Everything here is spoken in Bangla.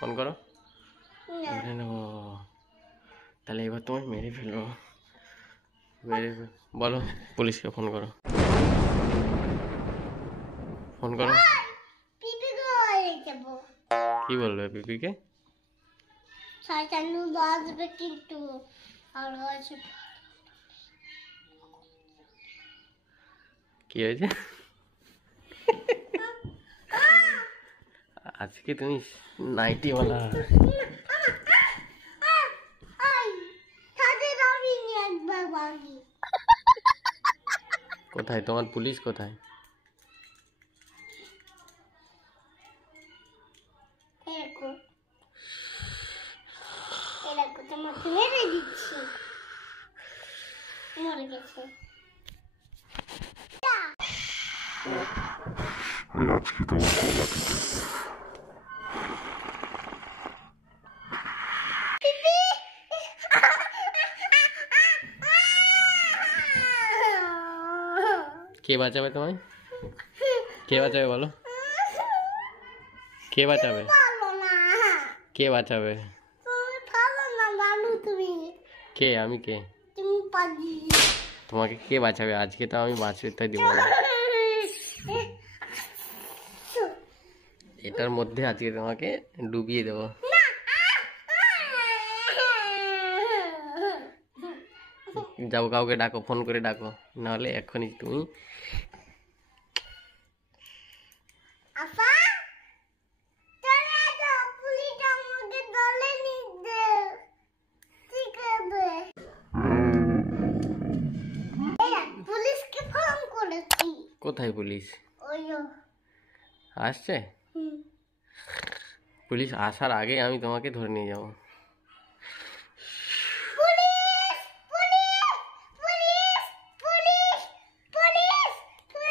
ফোন করো। মেরে নেবো তাহলে, এবার তোমায় মেরে ফেলবো। বলো পুলিশকে ফোন করো, ফোন করো। কি বলবে পিপিকে? কিন্তু কি হয়েছে? আজকে তুমি নাইটিওয়ালা। কোথায় তোমার পুলিশ কোথায়? তোমাকে মেরে দিচ্ছি, মরে গেছে। আজকে তোমার গলা কেটে কে বাঁচাবে তোমায়? কে বাঁচাবে বলো? কে বাঁচাবে? কে বাঁচাবে? কে? আমি কে? তোমাকে কে বাঁচাবে? আজকে তো আমি বাঁচতে দিব না। এটার মধ্যে আজকে তোমাকে ডুবিয়ে দেবো। যাও, কাউকে ডাকো, ফোন করে ডাকো, নাহলে এখনই তুমি। কোথায় পুলিশ? আসছে? পুলিশ আসার আগে আমি তোমাকে ধরে নিয়ে যাবো।